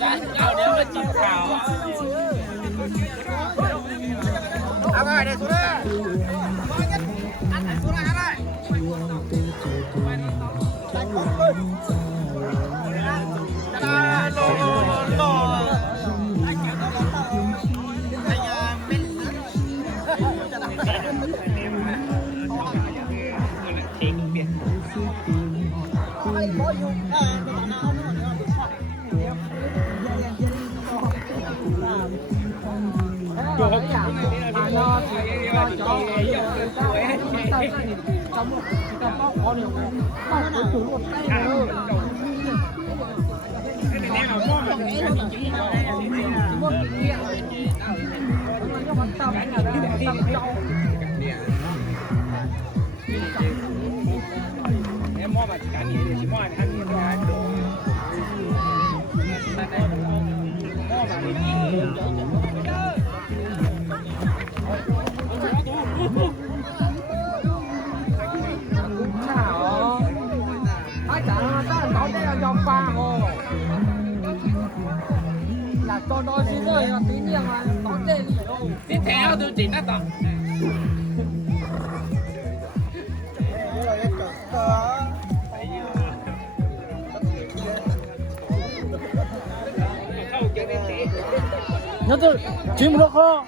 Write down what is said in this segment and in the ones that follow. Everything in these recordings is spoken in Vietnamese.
nếu mà chìm khảo à rồi đây xuống đây xuống lại em mua mà cả gì thì chỉ mua là ăn gì thôi là to to xí rồi là tí nhiều mà có tên gì đâu tiếp theo tôi chỉ nó tập nhớ tôi chỉ một kho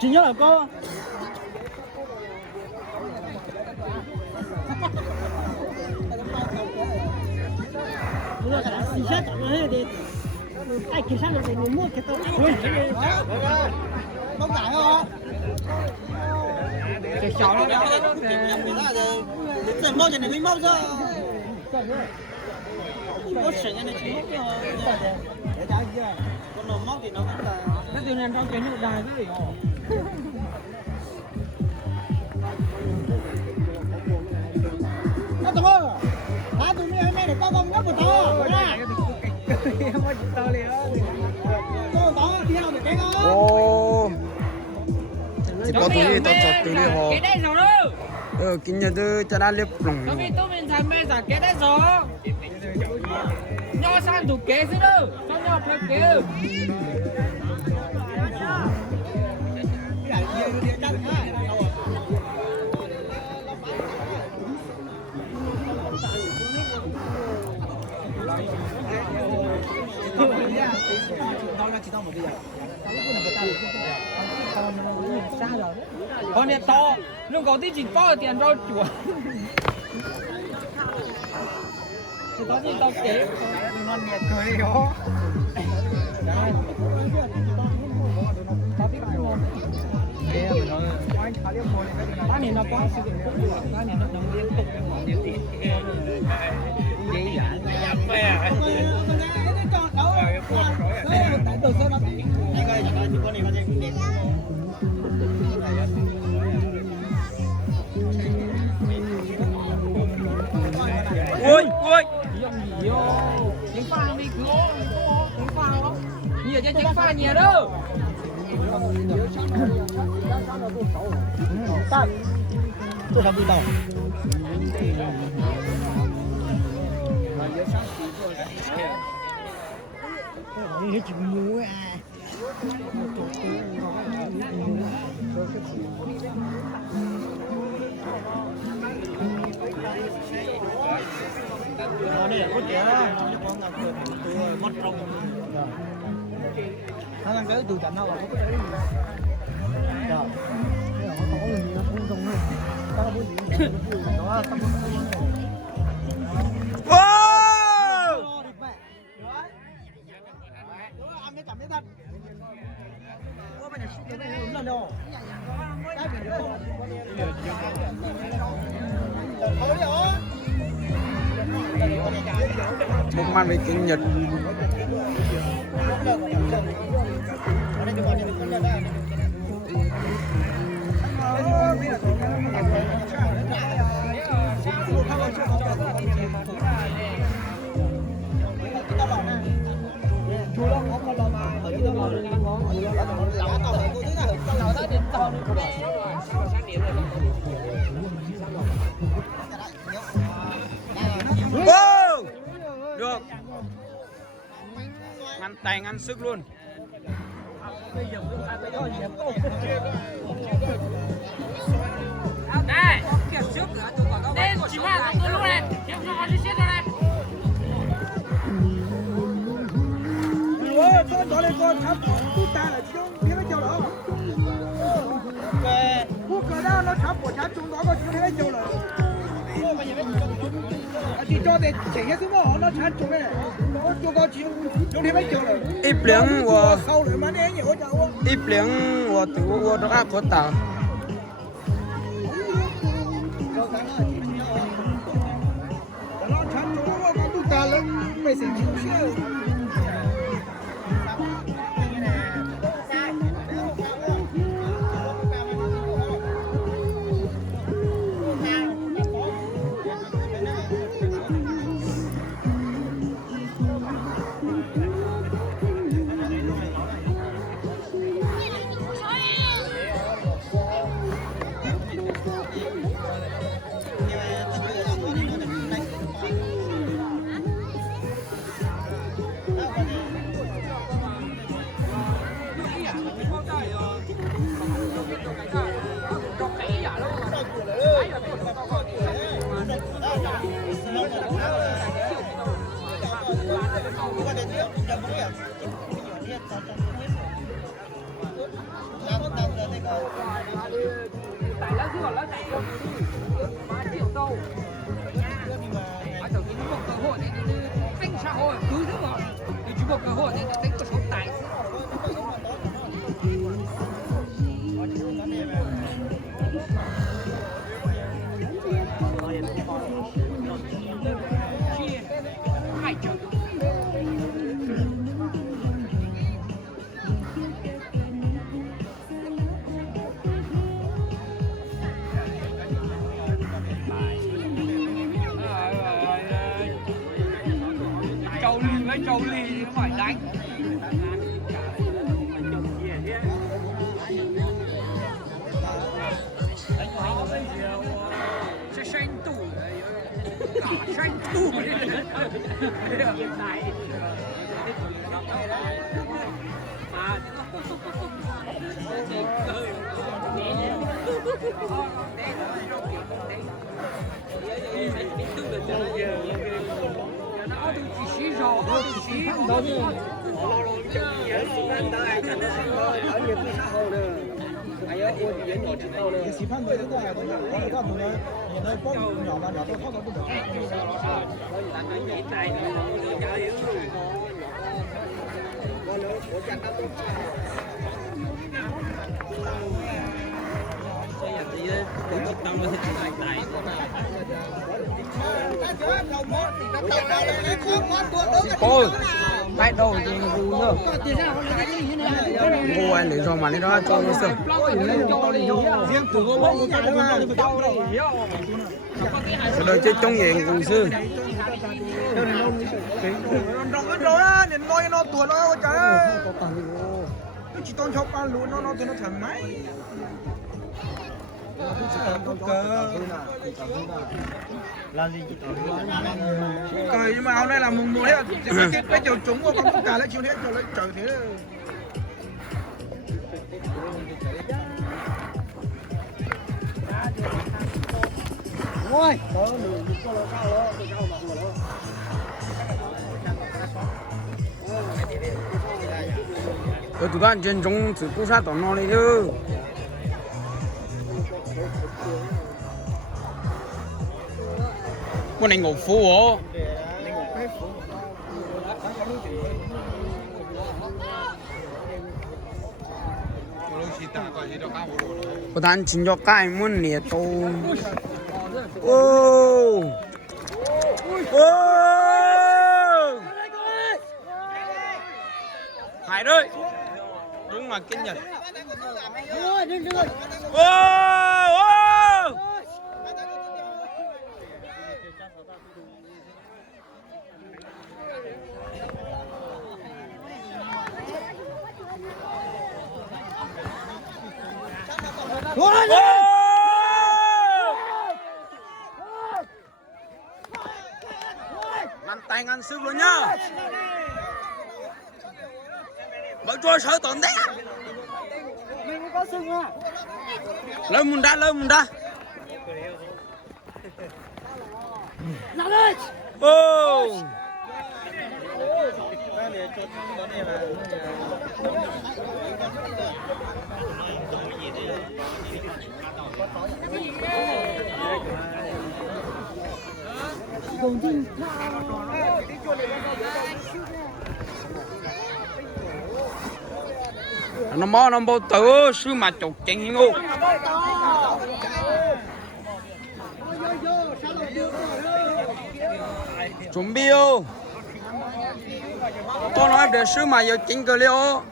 chỉ nhớ là có xí sát chẳng hay để ai kiểm tra được thì mua cái tao không phải không cái chó nó để móc thì mình móc ra có sợi này chỉ móc để đá kia còn nó móc thì nó vẫn là cái điều này trong cái nước đài đấy nó tao ơi hả tụi mình hôm nay được tao không nhớ của tao 오, 집가 돈이 더 적더니 호. cái đây rồi đó 긴녀들 짜라 lep롱. tôi mình thành bây giờ cái đây rồi nho sang đủ kế xí đâu cho nho theo kế con này to nhưng có tí chỉ to tiền cho chùa thì có gì to kế ngon nhẹ cười đó cái này nó có sự cái này nó nằm liên tục nhiều tiền dễ dàng ui ui trứng pha đi cứ trứng pha không nhiều cho trứng pha nhiều đâu tao tôi làm gì đâu đi chỉ mua à đây là cốt chè con là mất rồng nó đang tới từ trận nào là có cái đấy rồi đây là nó có gì nó không rồng nữa tao muốn gì nó tao ăn cái cảm thấy thật có phải là cái này đúng là đâu cái gì đâu thôi đi hả 목만 왜 긴녀. Wow! Được. ngăn tay ngăn sức luôn. Này, lên chỉ hoa tôi lúc này, kéo cho con đi chết rồi này. Ủa, cho lên con thắp tu ta là chứ biết mấy châu đó. Quốc cờ đó nó thắp của thắp chúng đó có chúng mấy châu rồi. Thì cho để chỉ hết thứ mà nó thắp chúng này. Nó cho có chúng mấy châu rồi. Ít liếng của sau rồi mà nè nhiều cháu. ít liếng của từ của đó có tàu. Nó thắp chúng nó có tu ta lên mấy sự chịu siêu. Tại lá dừa lá này 3 triệu đâu. Ở chỗนี้một cơ hội để tính xã hội cứ thế mà. Thì chỉ một cơ hội để tính cuộc sống tài. Hai triệu. Châu Ly phải đánh. Sẽ xanh tủ. Cả xanh tủ. Nó được chỉ xí rồi, nó được xí đó đi.喜欢对的过来的，我告诉你，你那包鸟吧，鸟都操作不了。Ôi, bắt đầu thì ngu nữa. Ngu anh để cho mà đi đó cho nó sợ. Riêng từ cô bông cái mà. Cái đời chơi trong diện cùng sư. Rong cái rồi á, nhìn nói nó tuột nó trời ơi. Nó chỉ toàn chọc ăn luôn nó thì nó thoải mái. Làm gì chị Cười nhưng mà hôm nay là mùng 10 á, cái chiều trúng của con cả lại chiều hết rồi lại trời thế. Ôi, đó được cho nó cao đó, cao mà vừa đó. Ở tụi bạn trên trong sự cố sát tỏng nó đi chứ. Con này ngủ phú hả? Có thằng chính cho cái muốn liệt tô. Ô. Ô. Hải ơi. Đúng là kinh nhật. Ô. Ô. Ngăn tay ngăn sức luôn nhá. sợ tổn đấy à? Mình cũng có sừng à? Lên mùn ra, lên mùn ra. Nào lên! Ô! Đồng tin. Nó mò nó bố tử sư mà chụp chén ngu. Chuẩn bị ô. Tôi nói để sư mà giờ chỉnh cơ liệu.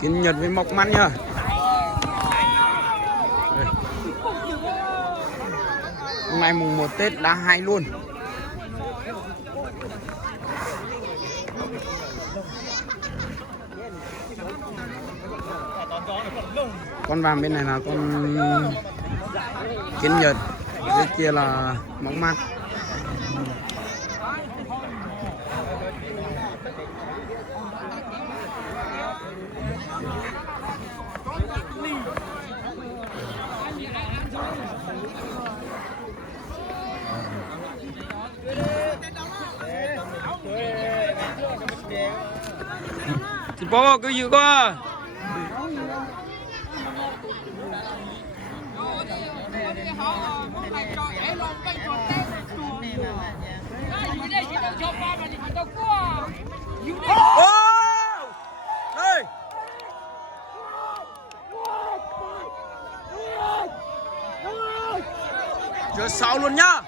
Kinh nhật với mộc măn nha. Đây. Hôm nay mùng 1 Tết đã hay luôn. Con vàng bên này là con kiến nhật, bên kia là mộc măn. Chị bố cứ giữ coi. Đây. Chưa sáu luôn nhá.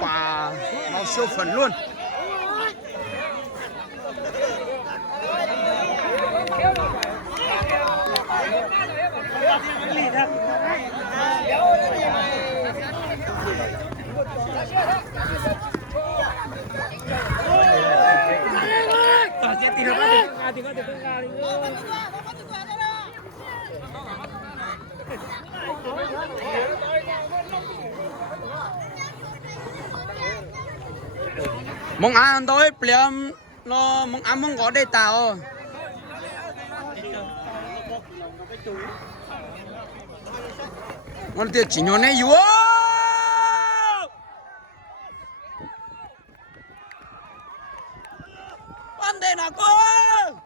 Quả màu siêu phần luôn. Mong ăn tôi plem nó mong ăn mong có đây tao. Con tiệt chỉ nhon này yếu. Con đây là con.